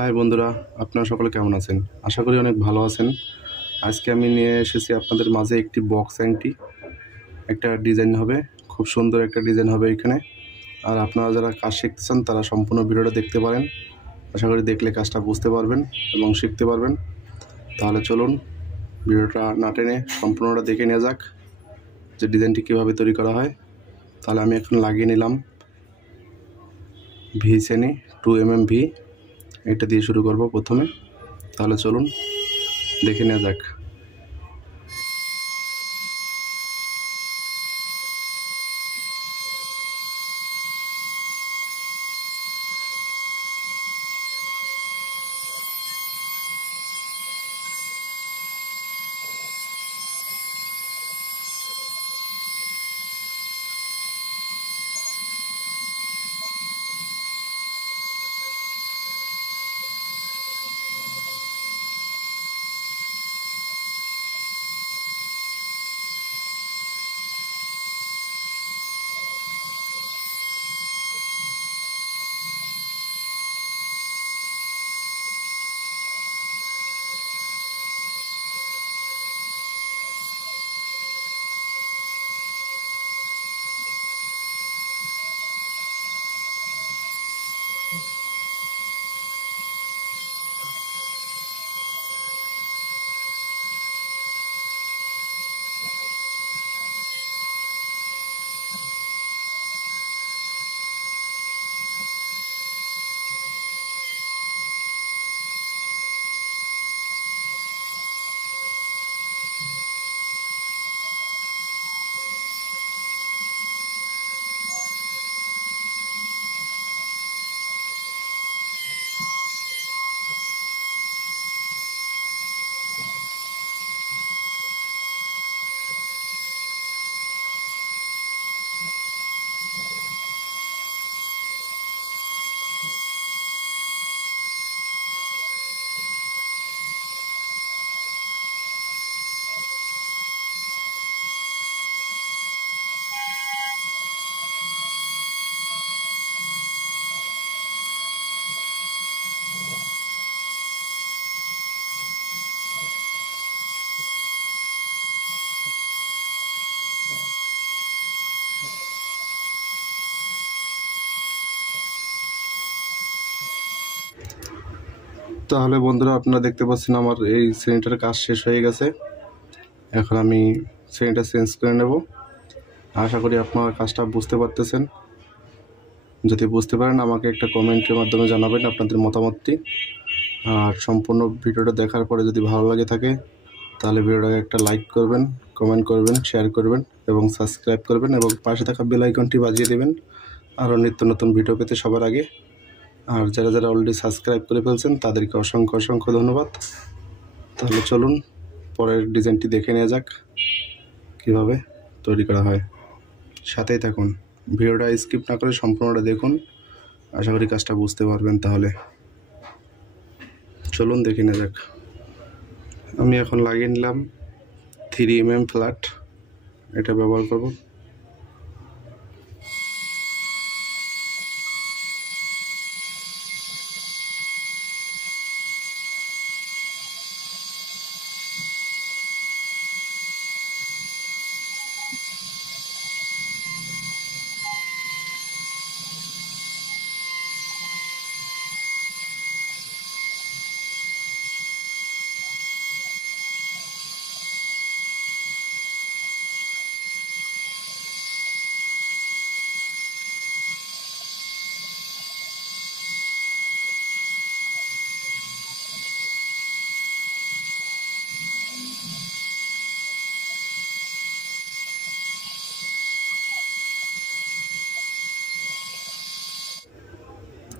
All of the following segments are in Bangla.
হাই বন্ধুরা, আপনারা সকলে কেমন আছেন? আশা করি অনেক ভালো আছেন। আজকে আমি নিয়ে এসেছি আপনাদের মাঝে একটি বক্স আংটি। একটা ডিজাইন হবে, খুব সুন্দর একটা ডিজাইন হবে এখানে। আর আপনারা যারা কাজ শিখতেছেন তারা সম্পূর্ণ ভিডিওটা দেখতে পারেন। আশা করি দেখলে কাজটা বুঝতে পারবেন এবং শিখতে পারবেন। তাহলে চলুন ভিডিওটা না টেনে সম্পূর্ণটা দেখে নেওয়া যাক যে ডিজাইনটি কীভাবে তৈরি করা হয়। তাহলে আমি এখন লাগিয়ে নিলাম ভি শ্রেণী 2mm ভি। এটা দিয়ে শুরু করব প্রথমে। তাহলে চলুন দেখে নেওয়া যাক। তাহলে বন্ধুরা, আপনারা দেখতে পাচ্ছেন আমার এই শ্রেণীটার কাজ শেষ হয়ে গেছে। এখন আমি শ্রেণীটা চেঞ্জ করে নেব। আশা করি আপনারা কাজটা বুঝতে পারতেছেন। যদি বুঝতে পারেন আমাকে একটা কমেন্টের মাধ্যমে জানাবেন আপনাদের মতামতটি। আর সম্পূর্ণ ভিডিওটা দেখার পরে যদি ভালো লাগে থাকে তাহলে ভিডিওটাকে একটা লাইক করবেন, কমেন্ট করবেন, শেয়ার করবেন এবং সাবস্ক্রাইব করবেন এবং পাশে থাকা বেল আইকনটি বাজিয়ে দেবেন আরও নিত্য নতুন ভিডিও পেতে সবার আগে। আর যারা যারা অলরেডি সাবস্ক্রাইব করে ফেলছেন তাদেরকে অসংখ্য অসংখ্য ধন্যবাদ। তাহলে চলুন পরের ডিজাইনটি দেখে নেওয়া যাক কীভাবে তৈরি করা হয়। সাথেই থাকুন, ভিডিওটা স্কিপ না করে সম্পূর্ণটা দেখুন। আশা করি কাজটা বুঝতে পারবেন। তাহলে চলুন দেখে নেওয়া যাক। আমি এখন লাগিয়ে নিলাম 3mm ফ্ল্যাট, এটা ব্যবহার করব।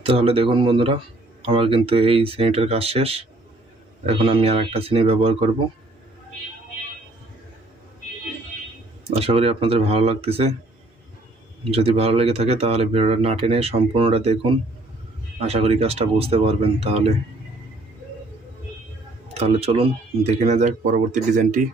তাহলে দেখুন বন্ধুরা, আমার কিন্তু এই শ্রেণীটার কাজ শেষ। এখন আমি আর একটা শ্রেণী ব্যবহার করব। আশা করি আপনাদের ভালো লাগতেছে। যদি ভালো লেগে থাকে তাহলে ভিডিওটা না টেনে সম্পূর্ণটা দেখুন। আশা করি কাজটা বুঝতে পারবেন। তাহলে চলুন দেখে নেওয়া যাক পরবর্তী ডিজাইনটি।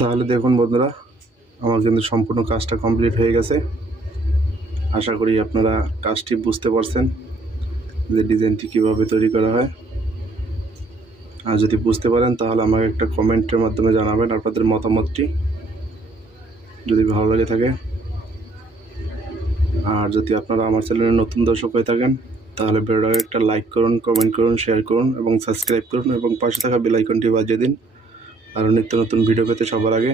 তাহলে দেখুন বন্ধুরা, আমার কিন্তু সম্পূর্ণ কাজটা কমপ্লিট হয়ে গেছে। আশা করি আপনারা কাজটি বুঝতে পারছেন যে ডিজাইনটি কীভাবে তৈরি করা হয়। আর যদি বুঝতে পারেন তাহলে আমাকে একটা কমেন্টের মাধ্যমে জানাবেন আপনাদের মতামতটি, যদি ভালো লাগে থাকে। আর যদি আপনারা আমার চ্যানেলে নতুন দর্শক হয়ে থাকেন তাহলে ভিডিওটাকে একটা লাইক করুন, কমেন্ট করুন, শেয়ার করুন এবং সাবস্ক্রাইব করুন এবং পাশে থাকা বেল আইকনটি বাজিয়ে দিন আরও নিত্য নতুন ভিডিও পেতে সবার আগে।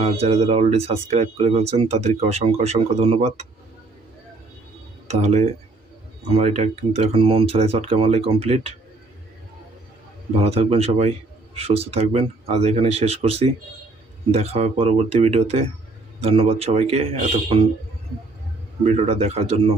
আর যারা যারা অলরেডি সাবস্ক্রাইব করে ফেলছেন তাদেরকে অসংখ্য অসংখ্য ধন্যবাদ। তাহলে আমার এটা কিন্তু এখন মন ছাড়াই চটকা মারলে কমপ্লিট। ভালো থাকবেন সবাই, সুস্থ থাকবেন। আজ এখানে শেষ করছি, দেখা হবে পরবর্তী ভিডিওতে। ধন্যবাদ সবাইকে এতক্ষণ ভিডিওটা দেখার জন্য।